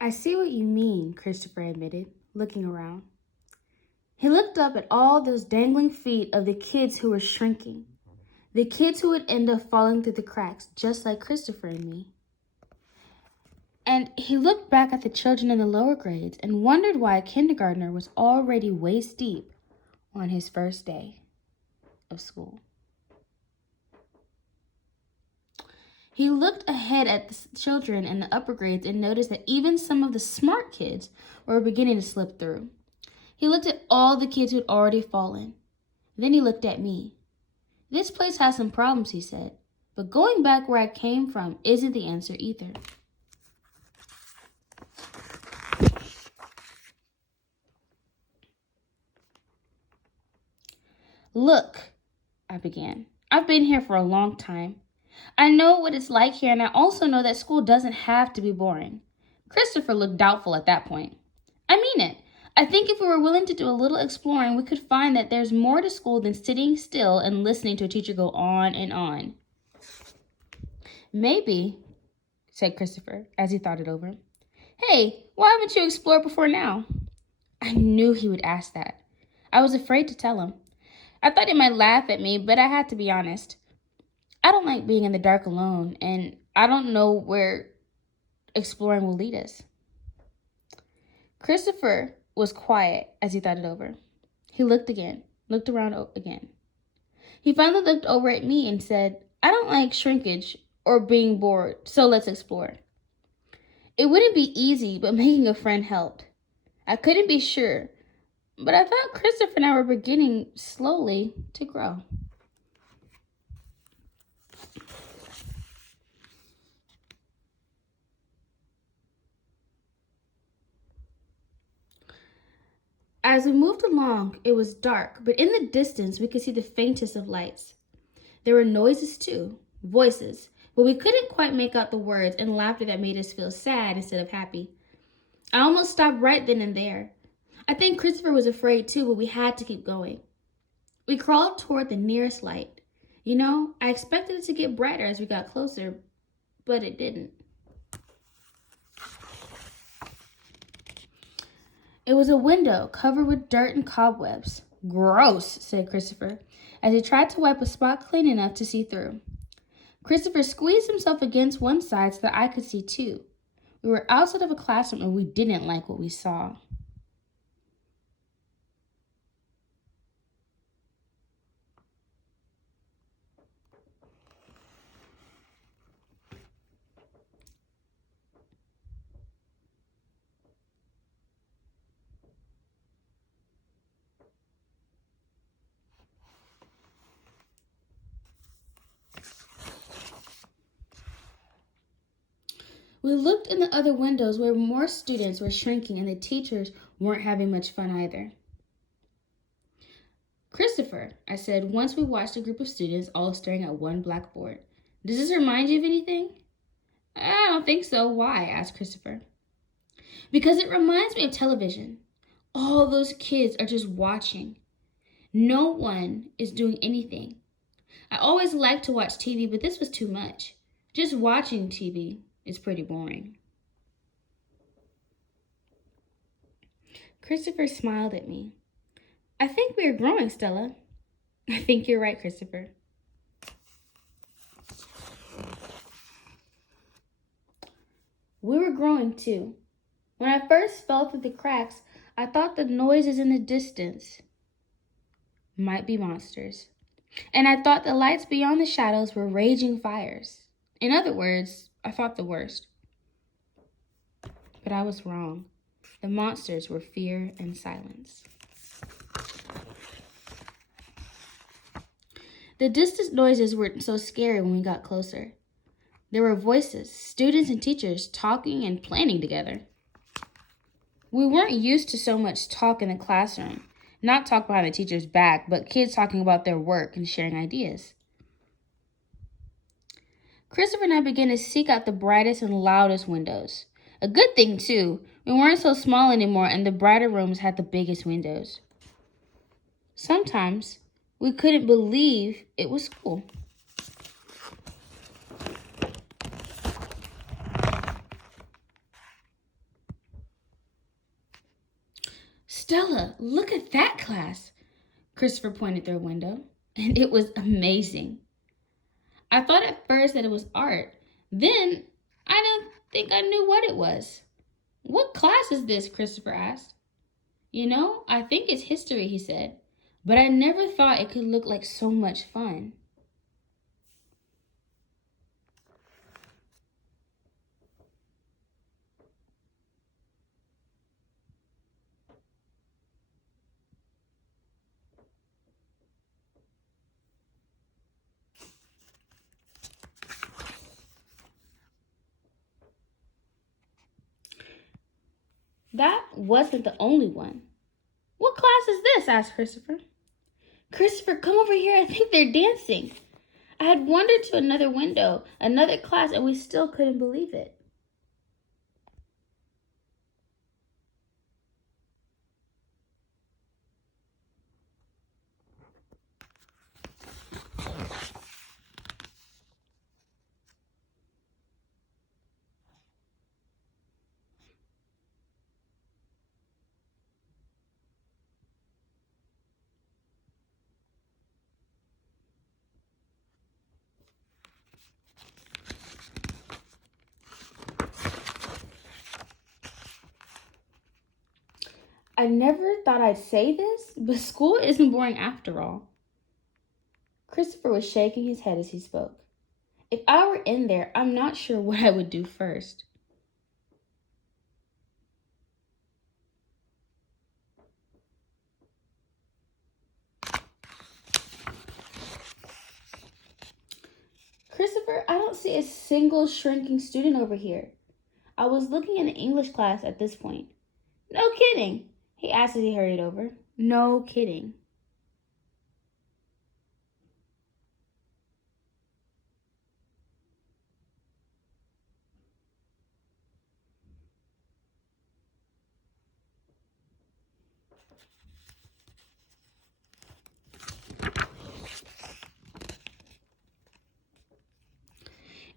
I see what you mean, Christopher admitted, looking around. He looked up at all those dangling feet of the kids who were shrinking, the kids who would end up falling through the cracks, just like Christopher and me. And he looked back at the children in the lower grades and wondered why a kindergartner was already waist deep on his first day of school. He looked ahead at the children in the upper grades and noticed that even some of the smart kids were beginning to slip through. He looked at all the kids who had already fallen. Then he looked at me. This place has some problems, he said, but going back where I came from isn't the answer either. Look, I began. I've been here for a long time. I know what it's like here, and I also know that school doesn't have to be boring. Christopher looked doubtful at that point. I mean it. I think if we were willing to do a little exploring, we could find that there's more to school than sitting still and listening to a teacher go on and on. Maybe, said Christopher, as he thought it over. Hey, why haven't you explored before now? I knew he would ask that. I was afraid to tell him. I thought he might laugh at me, but I had to be honest. I don't like being in the dark alone, and I don't know where exploring will lead us. Christopher was quiet as he thought it over. He looked around again. He finally looked over at me and said, I don't like shrinkage or being bored, so let's explore. It wouldn't be easy, but making a friend helped. I couldn't be sure, but I thought Christopher and I were beginning slowly to grow. As we moved along, it was dark, but in the distance, we could see the faintest of lights. There were noises too, voices, but we couldn't quite make out the words and laughter that made us feel sad instead of happy. I almost stopped right then and there. I think Christopher was afraid too, but we had to keep going. We crawled toward the nearest light. You know, I expected it to get brighter as we got closer, but it didn't. It was a window covered with dirt and cobwebs. Gross, said Christopher, as he tried to wipe a spot clean enough to see through. Christopher squeezed himself against one side so that I could see too. We were outside of a classroom and we didn't like what we saw. We looked in the other windows where more students were shrinking and the teachers weren't having much fun either. Christopher, I said once we watched a group of students all staring at one blackboard. Does this remind you of anything? I don't think so. Why? Asked Christopher. Because it reminds me of television. All those kids are just watching. No one is doing anything. I always liked to watch TV, but this was too much. Just watching TV is pretty boring. Christopher smiled at me. I think we are growing, Stella. I think you're right, Christopher. We were growing too. When I first fell through the cracks, I thought the noises in the distance might be monsters. And I thought the lights beyond the shadows were raging fires. In other words, I thought the worst. But I was wrong. The monsters were fear and silence. The distant noises weren't so scary when we got closer. There were voices, students and teachers talking and planning together. We weren't used to so much talk in the classroom. Not talk behind the teacher's back, but kids talking about their work and sharing ideas. Christopher and I began to seek out the brightest and loudest windows. A good thing, too. We weren't so small anymore, and the brighter rooms had the biggest windows. Sometimes we couldn't believe it was school. Stella, look at that class. Christopher pointed through a window, and it was amazing. I thought at first that it was art. Then I don't think I knew what it was. What class is this? Christopher asked. You know, I think it's history, he said, but I never thought it could look like so much fun. That wasn't the only one. What class is this? Asked Christopher. Christopher, come over here. I think they're dancing. I had wandered to another window, another class, and we still couldn't believe it. I never thought I'd say this, but school isn't boring after all. Christopher was shaking his head as he spoke. If I were in there, I'm not sure what I would do first. Christopher, I don't see a single shrinking student over here. I was looking in the English class at this point. No kidding, he asked as he hurried over. No kidding.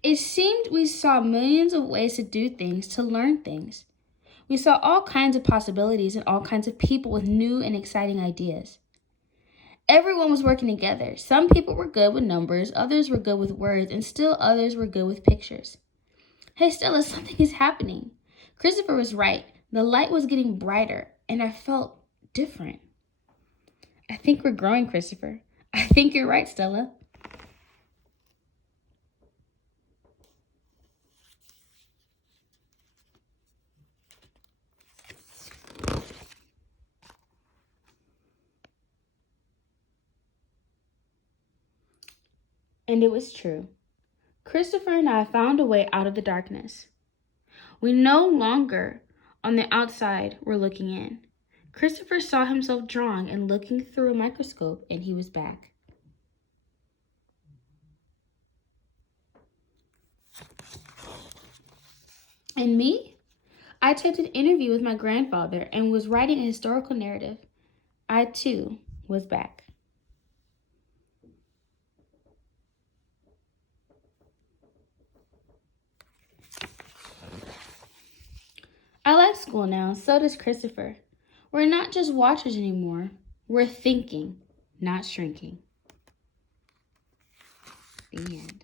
It seemed we saw millions of ways to do things, to learn things. We saw all kinds of possibilities and all kinds of people with new and exciting ideas. Everyone was working together. Some people were good with numbers, others were good with words, and still others were good with pictures. Hey, Stella, something is happening. Christopher was right. The light was getting brighter, and I felt different. I think we're growing, Christopher. I think you're right, Stella. And it was true. Christopher and I found a way out of the darkness. We no longer, on the outside, were looking in. Christopher saw himself drawing and looking through a microscope, and he was back. And me? I taped an interview with my grandfather and was writing a historical narrative. I, too, was back. I like school now, so does Christopher. We're not just watchers anymore. We're thinking, not shrinking. The end.